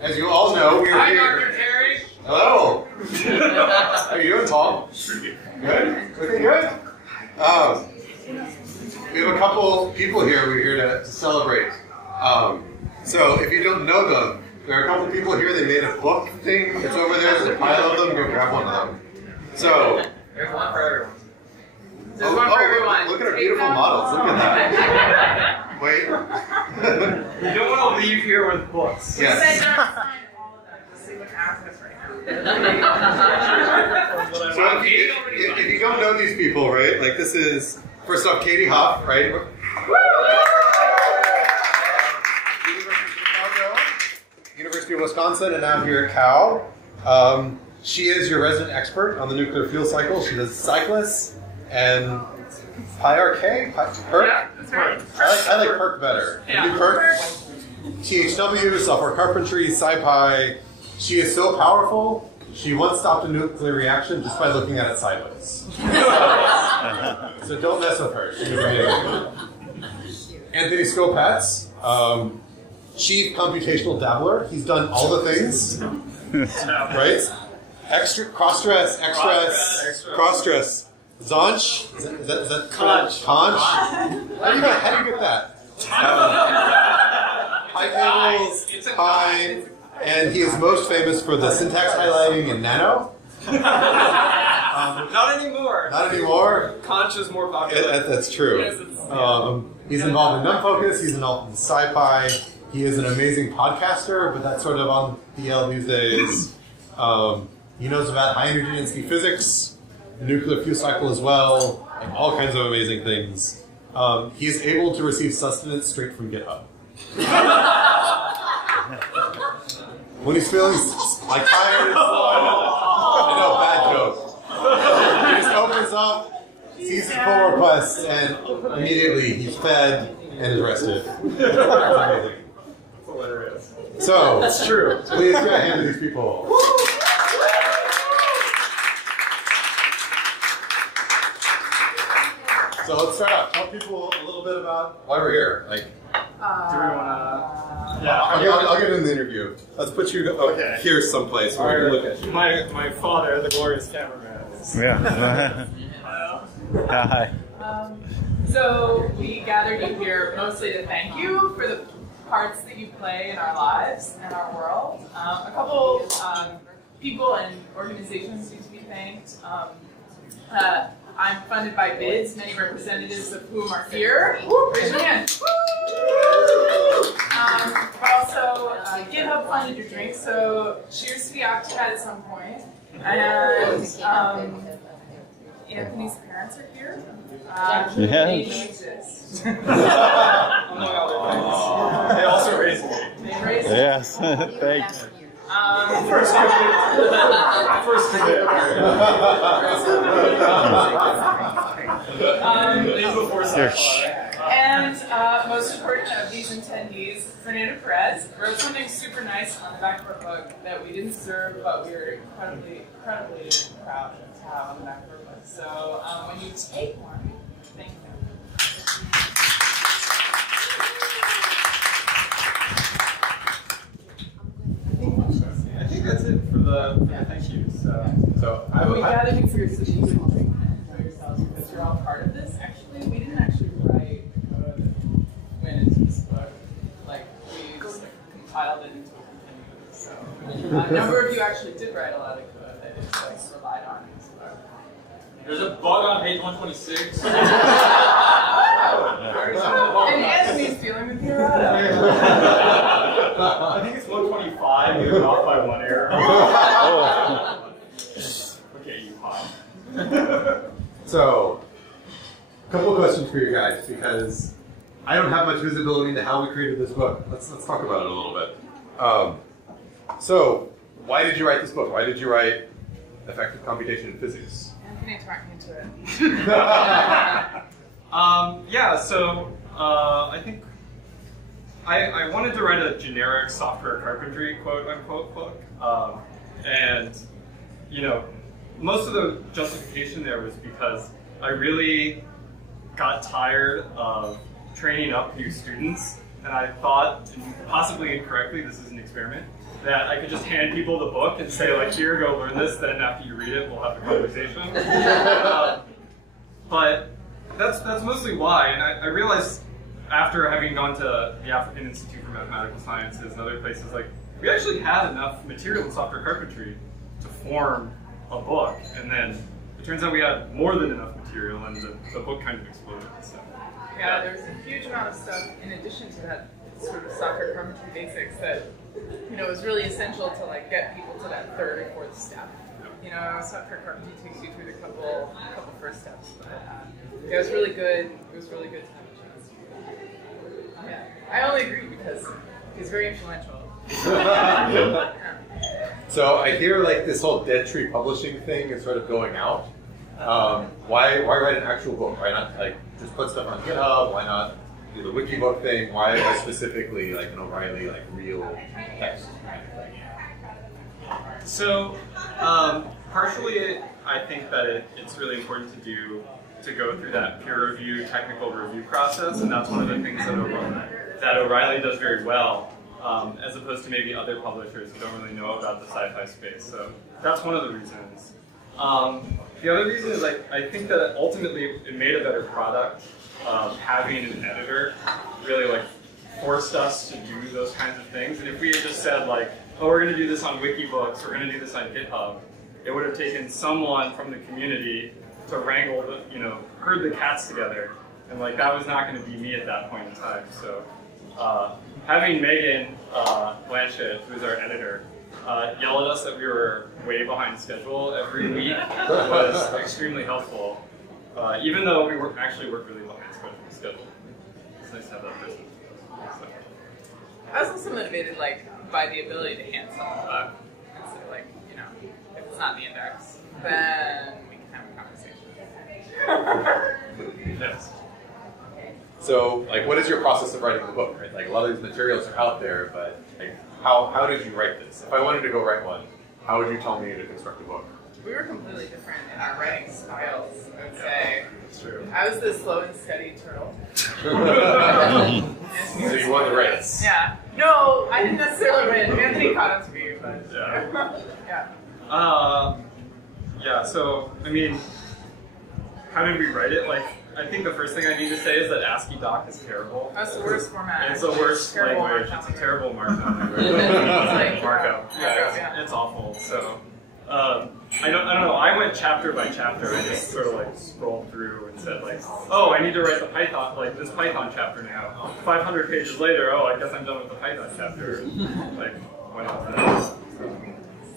As you all know, we are Hi, here. Dr. Terry. Hello. How are you doing, Paul? Good? Looking good? We have a couple people here we're here to celebrate. So if you don't know them, there are a couple people here. They made a book thing. It's over there. There's a pile of them. Go grab one of them. So. There's one for everyone. There's one for everyone. Look at our beautiful models. Look at that. Wait. You don't want to leave here with books. Yes. Sign all of them to see what access right now. So if you don't know these people, right? Like this is, first off, Katie Hoff, right? University of Wisconsin, and now here at Cal. She is your resident expert on the nuclear fuel cycle. She does cyclists and PyRK? PERC? Yeah, that's right. I like PERC better. Yeah. You do PERC? THW, software carpentry, SciPy. She is so powerful, she once stopped a nuclear reaction just by looking at it sideways. So don't mess with her. She's amazing. Anthony Skopatz, chief computational dabbler. He's done all the things, right? Cross-stress, cross-stress. Zonch? Is that Conch? Conch? How do you get that? High tables, high, and he is most famous for the syntax highlighting in Nano. Not anymore. Not anymore? Conch is more popular. That's true. He's involved in NumFocus, he's involved in SciPy, he is an amazing podcaster, but that's sort of on DL these days. He knows about high energy density physics, the nuclear fuel cycle as well, and all kinds of amazing things. He's able to receive sustenance straight from GitHub. When he's feeling like tired, I know, bad joke. He just opens up, sees his pull requests, and immediately he's fed and is rested. It's amazing. That's hilarious. So, that's true. Please give a hand to these people. So let's start out. Tell people a little bit about why we're here. Like, Do we want to? Yeah. I'll get in the interview. Let's put you here someplace where we can look at you. My father, the glorious cameraman. Yeah. Hi. So we gathered you here mostly to thank you for the parts that you play in our lives and our world. A couple people and organizations need to be thanked. I'm funded by bids, many representatives of whom are here. Raise your hand. But also, GitHub funded your drink, so cheers to the Octad at some point. And Anthony's parents are here. They don't exist. Among other things. They also raised me. They raised Yes, thanks. First commit. And most important of these attendees, Fernando Perez wrote something super nice on the back of our book that we didn't deserve, but we were incredibly proud to have on the back of our book. So when you take one, thank you. I think that's it for the thank you. So we gathered you for your solution and know yourselves because you're all part of this. Actually, we didn't actually write the code that went into this book. Like we just compiled it into a continuum. So a number of you actually did write a lot of code that is relied on in this book. there's a bug on page 126. And Anthony's feeling the Pirata. I think it's 125. You're off by one error. Okay, you pop. So, a couple of questions for you guys, because I don't have much visibility into how we created this book. Let's talk about it a little bit. So, why did you write this book? Why did you write Effective Computation in Physics? Anthony talked me into it. Yeah, so I think I wanted to write a generic software carpentry quote-unquote book. And, you know, most of the justification there was because I really got tired of training up new students and I thought, possibly incorrectly, this is an experiment, that I could just hand people the book and say, like, here, go learn this, then after you read it, we'll have a conversation. But that's mostly why, and I realized after having gone to the African Institute for Mathematical Sciences and other places, like, we actually had enough material in software carpentry to form a book, and then it turns out we had more than enough material, and the book kind of exploded. So. Yeah, there's a huge amount of stuff in addition to that sort of software carpentry basics that, you know, is really essential to like get people to that third or fourth step. You know, software carpentry takes you through the couple first steps. But it was really good. It was really good to have a chance. Yeah, I only agree because he's very influential. Yeah. So I hear like this whole Dead Tree Publishing thing is sort of going out. Why write an actual book? Why not like just put stuff on GitHub? Why not do the Wikibook thing? Why specifically like an O'Reilly like real text kind of thing? So partially, I think that it's really important to go through that peer review, technical review process, and that's one of the things that O'Reilly does very well. As opposed to maybe other publishers who don't really know about the sci-fi space. So that's one of the reasons. The other reason is I think that ultimately it made a better product. Having an editor really like forced us to do those kinds of things. And if we had just said like, oh, we're going to do this on Wikibooks, we're going to do this on GitHub, it would have taken someone from the community to wrangle herd the cats together. And like that was not going to be me at that point in time. So. Having Megan Blanchett, who's our editor, yell at us that we were way behind schedule every week was extremely helpful, even though we actually worked really behind schedule. It's nice to have that person. So. I was also motivated by the ability to hand someone a book. And so if it's not in the index, then we can have a conversation. Yes. So, what is your process of writing the book, right? Like, a lot of these materials are out there, but how did you write this? If I wanted to go write one, how would you tell me to construct a book? We were completely different in our writing styles, I would say. That's true. I was the slow and steady turtle. So you won the race. Yeah. No, I didn't necessarily win. Anthony caught up to me, but yeah. Yeah, so, I mean, how did we write it? I think the first thing I need to say is that ASCII doc is terrible. That's the worst format. It's the worst language. It's a terrible markdown language. Markup. Yeah, it's awful. So, I don't know. I went chapter by chapter. I just sort of scrolled through and said oh, I need to write the Python, this Python chapter now. 500 pages later, oh, I guess I'm done with the Python chapter. Went on to that. So,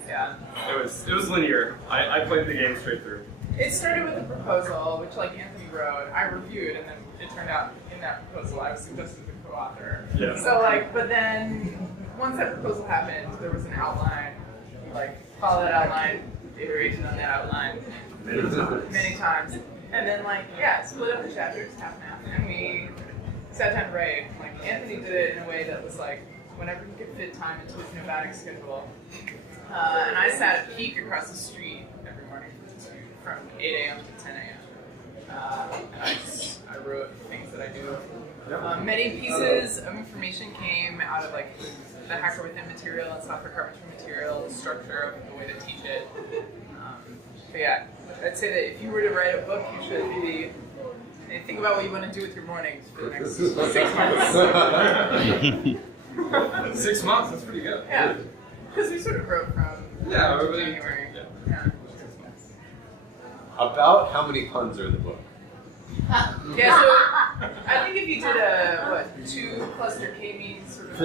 yeah. It was linear. I played the game straight through. It started with a proposal, which Anthony wrote, I reviewed, and then it turned out in that proposal I was suggested the co-author. Yeah. So but then once that proposal happened, there was an outline, follow that outline, iterated on that outline many times. And then split up the chapters half and half, and we sat down to write. Anthony did it in a way that was whenever he could fit time into his nomadic schedule. And I sat at Peak across the street every morning from 8 a.m. to 10 a.m. And I wrote things that I do. Many pieces of information came out of the Hacker Within material and software carpentry material, the structure of the way to teach it. But yeah, I'd say that if you were to write a book, you should maybe think about what you want to do with your mornings for the next 6 months. 6 months? That's pretty good. Yeah, because we sort of wrote from January. Yeah. About how many puns are in the book? Yeah, so I think if you did a 2 cluster k-means sort of,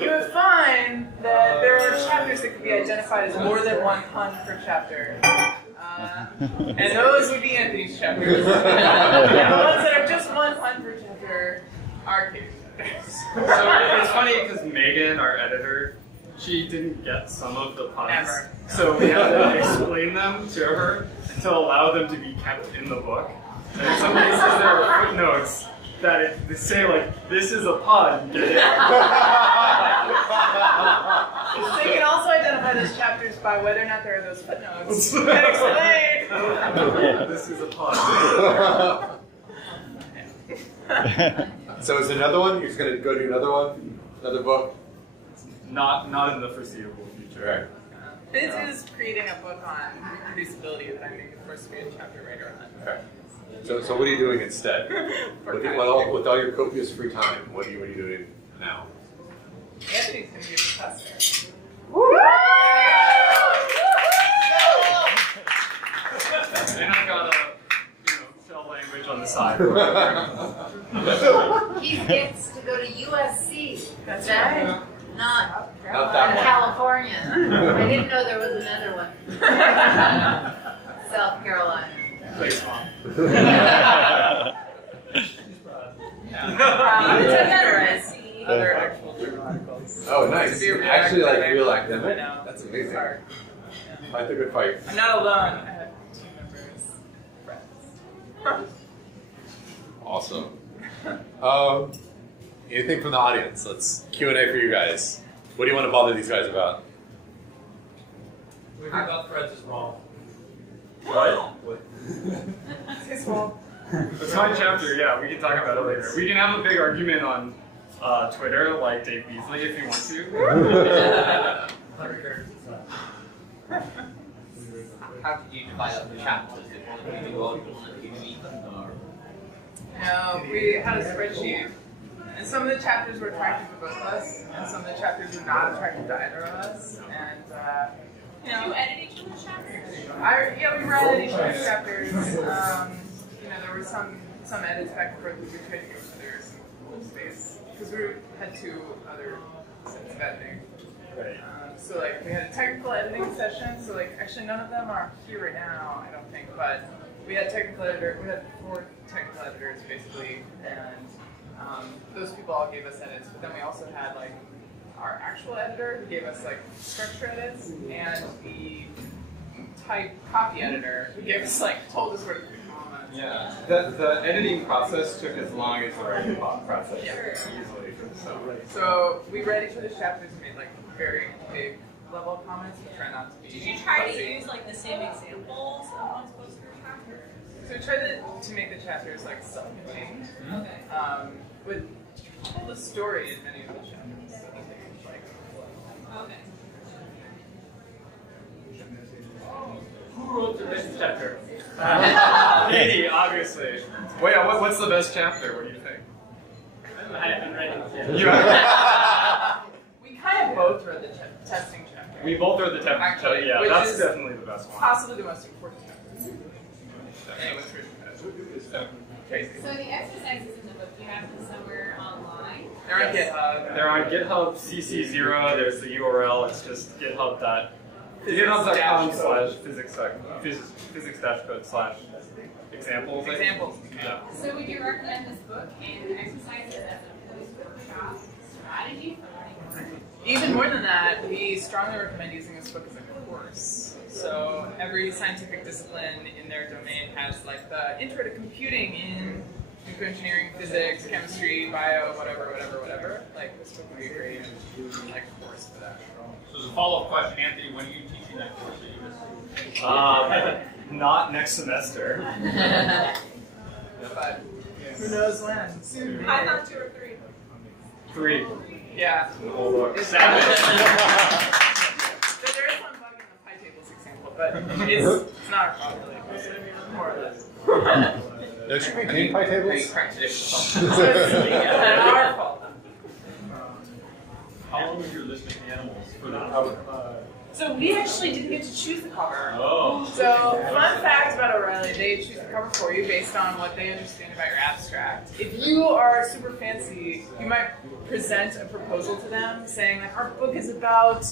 you would find that there are chapters that could be identified as more than 1 pun per chapter. And those would be Anthony's chapters. And the ones that are just 1 pun per chapter are Katie's chapters. So it's funny because Megan, our editor, she didn't get some of the puns. Ever. So we had to explain them to her to allow them to be kept in the book. And in some cases there are footnotes that they say this is a pun, get it? They can also identify those chapters by whether or not there are those footnotes. And explain! This is a pun. So is another one? You're just going to go do another one? Another book? Not in the foreseeable future. Right. Biz is creating a book on reproducibility that I'm going to force to be a chapter writer on. Okay. So what are you doing instead? with all your copious free time, what are you doing now? Anthony's going to be a professor. And I've got a shell language on the side. He gets to go to USC. That's right. right. Not that one. California. I didn't know there was another one. South Carolina. Thanks, Mom. Other actual journal articles. Oh, nice. To be a real Actually, like academic. real I academic? know. That's amazing. Sorry. Fight the good fight. I'm not alone. I have team members, friends. Awesome. Anything from the audience? Let's Q&A for you guys. What do you want to bother these guys about? We thought threads is wrong. What? It's small. It's my chapter, yeah, we can talk about it later. We can have a big argument on Twitter, like Dave Beasley, if you want to. How did you divide up the chapters? Did you do all of them? No, we had a spreadsheet, and some of the chapters were attractive to both of us, and some of the chapters were not attractive to either of us. And Did you edit each of the chapters? we read each of the chapters. There were some edits back and forth. We tried to give each other some cool space because we had two other sets of editing. Right. So like we had a technical editing session. So like actually none of them are here right now, I don't think, but. We had 4 technical editors basically, and those people all gave us edits. But then we also had like our actual editor who gave us like structure edits, and the type copy editor who gave us told us where to put commas. Yeah, the editing process took as long as the writing process. Yeah. Easily. So we read each of the chapters and made like very big level comments to try not to be. Did you try fussy. to use like the same examples of one's poster chapters? So we tried to make the chapters like self-contained. Okay. With the story in many of the chapters. So that they like. Okay. Who wrote the best chapter? Katie, obviously. Wait, what's the best chapter? What do you think? I haven't read it yet. You have We kind of both read the testing chapter. We both read the testing chapter. Actually, Yeah, which that's is definitely the best one. Possibly the most important chapter. Crazy. So the exercises in the book, you have them somewhere online? They're on GitHub. They're on GitHub CC0. There's the URL. It's just github.com/physics-code/examples. Examples. Yeah. So would you recommend this book and exercises as a post-workshop strategy for learning? Even more than that, we strongly recommend using this book as a course. So every scientific discipline in their domain has like the intro to computing in nuclear engineering, physics, chemistry, bio, whatever. Like this book would be a great course for that. So as a follow-up question, Anthony, when are you teaching that course at USC? Not next semester. But who knows when? Soon. Python 2 or 3? 3. Yeah. Whole book. There is one bug in the PyTables example, but it's not a problem really. More or less. Don't you maintain pi tables? So it's our fault. How long was your list of animals for that? So we actually didn't get to choose the cover. Oh. So fun fact about O'Reilly, they choose the cover for you based on what they understand about your abstract. If you are super fancy, you might present a proposal to them saying like, our book is about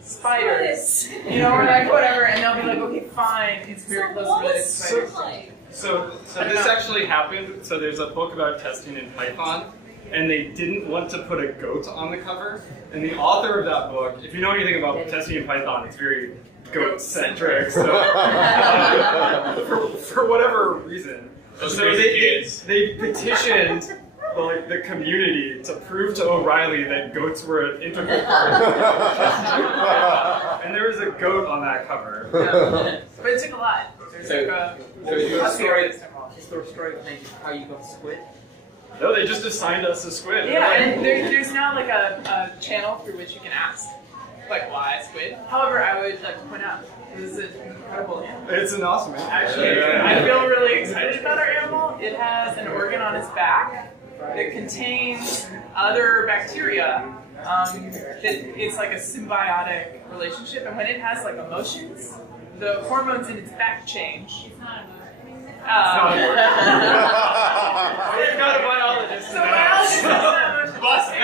spiders, or like whatever, and they'll be like, okay, fine, it's very close related to spiders. So this actually happened. So there's a book about testing in Python, and they didn't want to put a goat on the cover. And the author of that book, if you know anything about testing in Python, it's very goat-centric. So for whatever reason, Those so crazy kids. they petitioned the community to prove to O'Reilly that goats were an integral part of it. And there was a goat on that cover. Yeah. But it took a lot. There's So like your a story, involved. story of how you got squid? No, they just assigned us a squid. Yeah, and there's now like a channel through which you can ask, like, why squid? However, I would like to point out, this is an incredible animal. It's an awesome animal. Actually, I feel really excited about our animal. It has an organ on its back that contains other bacteria. It's like a symbiotic relationship, and when it has like emotions, the hormones in its back change. It's not emotion. We've got a biologist. So biologists have emotions.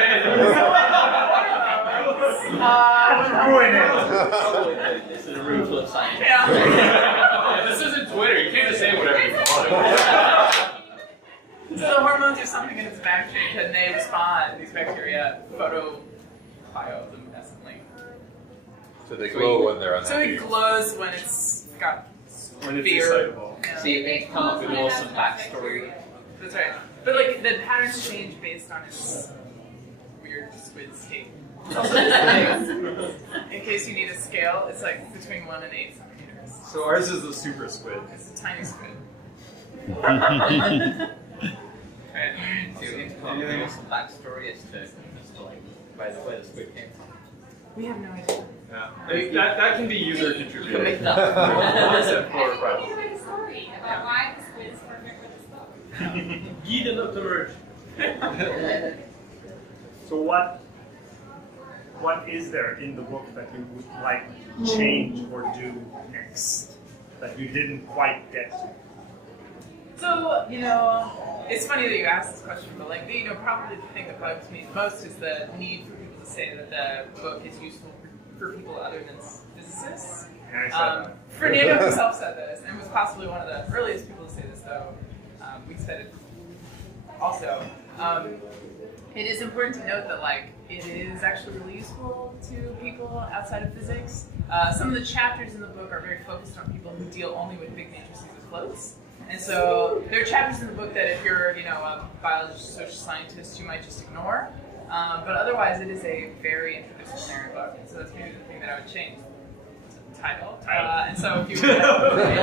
This is a room full of science. Yeah. This isn't Twitter. You can't just say whatever you want. So the hormones or something in its back change, and they respond. These bacteria bioluminescently. So they glow when they're So unhappy. it glows when it's got When it's fear. excitable. Yeah. See, if they come up with a little some backstory. That's right. But like the patterns change based on its weird squid state. In case you need a scale, it's like between 1 and 8 centimeters. So ours is the super squid. It's a tiny squid. See, we need to come up with a little some backstory as to like where the squid came from. We have no idea. Yeah. That can be user You can contributed. make that. Except for I private. think you have a story about why the squid is perfect for this book. Yeet and up the merge. So what is there in the book that you would like to change or do next that you didn't quite get to? So, you know, it's funny that you asked this question, but like, you know, probably the thing that bugs me most is the need for people to say that the book is useful for people other than physicists. And I said that. Fernando himself said this, and was possibly one of the earliest people to say this, though. We said it also. It is important to note that, like, it is actually really useful to people outside of physics. Some of the chapters in the book are very focused on people who deal only with big matrices of floats. And so there are chapters in the book that if you're, you know, a biologist, social scientist, you might just ignore. But otherwise, it is a very interdisciplinary book. And so that's maybe the thing that I would change. Title. And so if you were to, if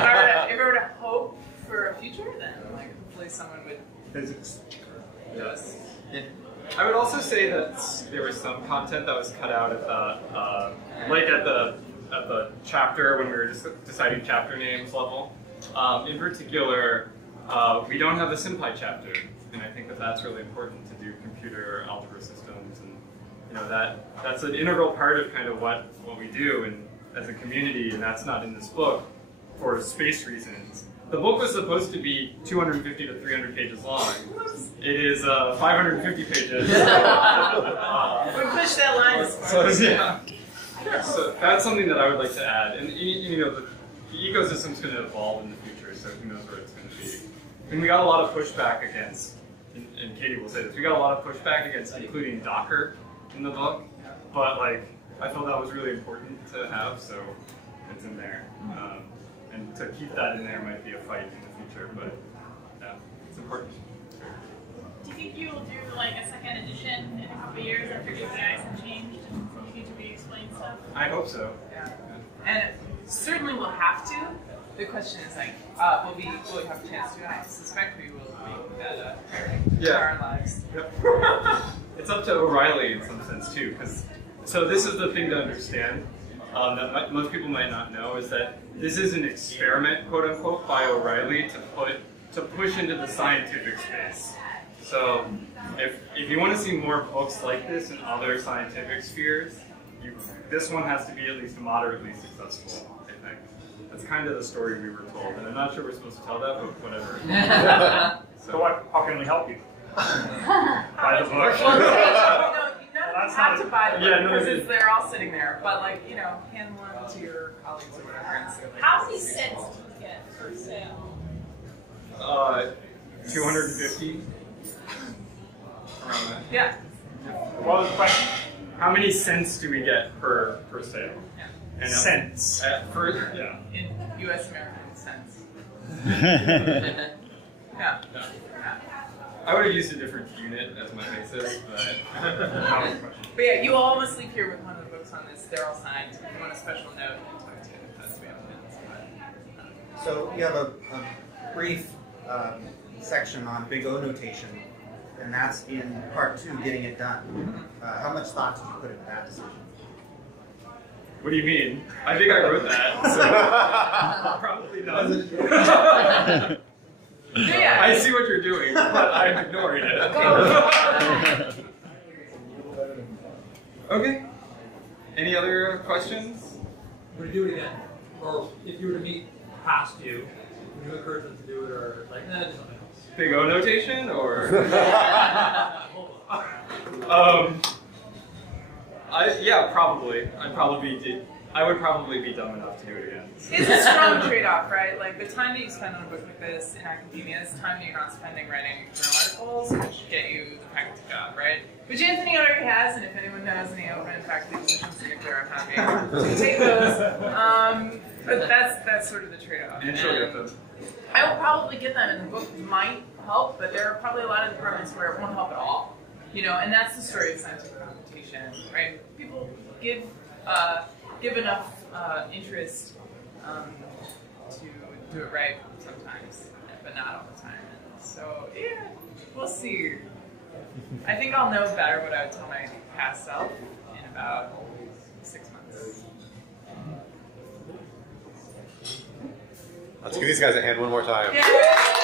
I were to hope for a future, then like hopefully someone would Physics. Yes. I would also say that there was some content that was cut out at the like at the chapter when we were just deciding chapter names level. In particular, we don't have a SymPy chapter, and I think that that's really important to do computer algebra systems, and you know that's an integral part of kind of what we do and as a community, and that's not in this book for space reasons. The book was supposed to be 250 to 300 pages long. It is 550 pages. we push that line. So that's something that I would like to add. And you know, the ecosystem's going to evolve in the future, so who knows where it's going to be. And we got a lot of pushback against, and Katie will say this, we got a lot of pushback against including Docker in the book, but like, I felt that was really important to have, so it's in there. And to keep that in there might be a fight in the future, but yeah, it's important. Do you think you will do like a second edition in a couple of years after GUIs have changed and you need to re-explain stuff? I hope so. Yeah. And certainly we'll have to. The question is like, will we have a chance to? And I suspect we will make that in our lives. Yep. It's up to O'Reilly in some sense too, because so this is the thing to understand that most people might not know is that this is an experiment, quote unquote, by O'Reilly to push into the scientific space. So if you want to see more books like this in other scientific spheres, this one has to be at least moderately successful, I think. That's kind of the story we were told, and I'm not sure we're supposed to tell that, but whatever. So how can we help you? Buy the book. Well, you that's have not to buy them Yeah, no, because they're all sitting there. But like, you know, hand one to your colleagues or whatever. And say, like, How many cents do you get per sale? 250. Around that. yeah. What was the question? How many cents do we get per sale? Yeah. And, Cents. Yeah. In U.S. American cents. Yeah. Yeah. No. Yeah. I would have used a different unit as my basis, but But yeah, you all must leave here with one of the books on this. They're all signed. If you want a special note, you can talk to us. We haven't been. So you have a brief section on big O notation and that's in part 2, getting it done. How much thought did you put into that decision? What do you mean? I think I wrote that. So probably not. Yeah. I see what you're doing, but I'm ignoring it. Okay. Any other questions? Would you do it again? Or if you were to meet past you, would you encourage them to do it, or like, nah, do something else? Big O notation, or? Yeah, probably. I would probably be dumb enough to do it again. It's a strong trade-off, right? Like the time that you spend on a book like this in academia is time that you're not spending writing journal articles, which get you the faculty job, right? Which Anthony already has, and if anyone knows any open faculty positions in nuclear, I'm happy to take those. But that's sort of the trade-off. And she'll get them. I will probably get them, and the book might help, but there are probably a lot of departments where it won't help at all. You know, and that's the story of scientific computation, right? People give enough interest to do it right sometimes, but not all the time. And so, yeah, we'll see. I think I'll know better what I would tell my past self in about 6 months. Let's give these guys a hand one more time. Yeah.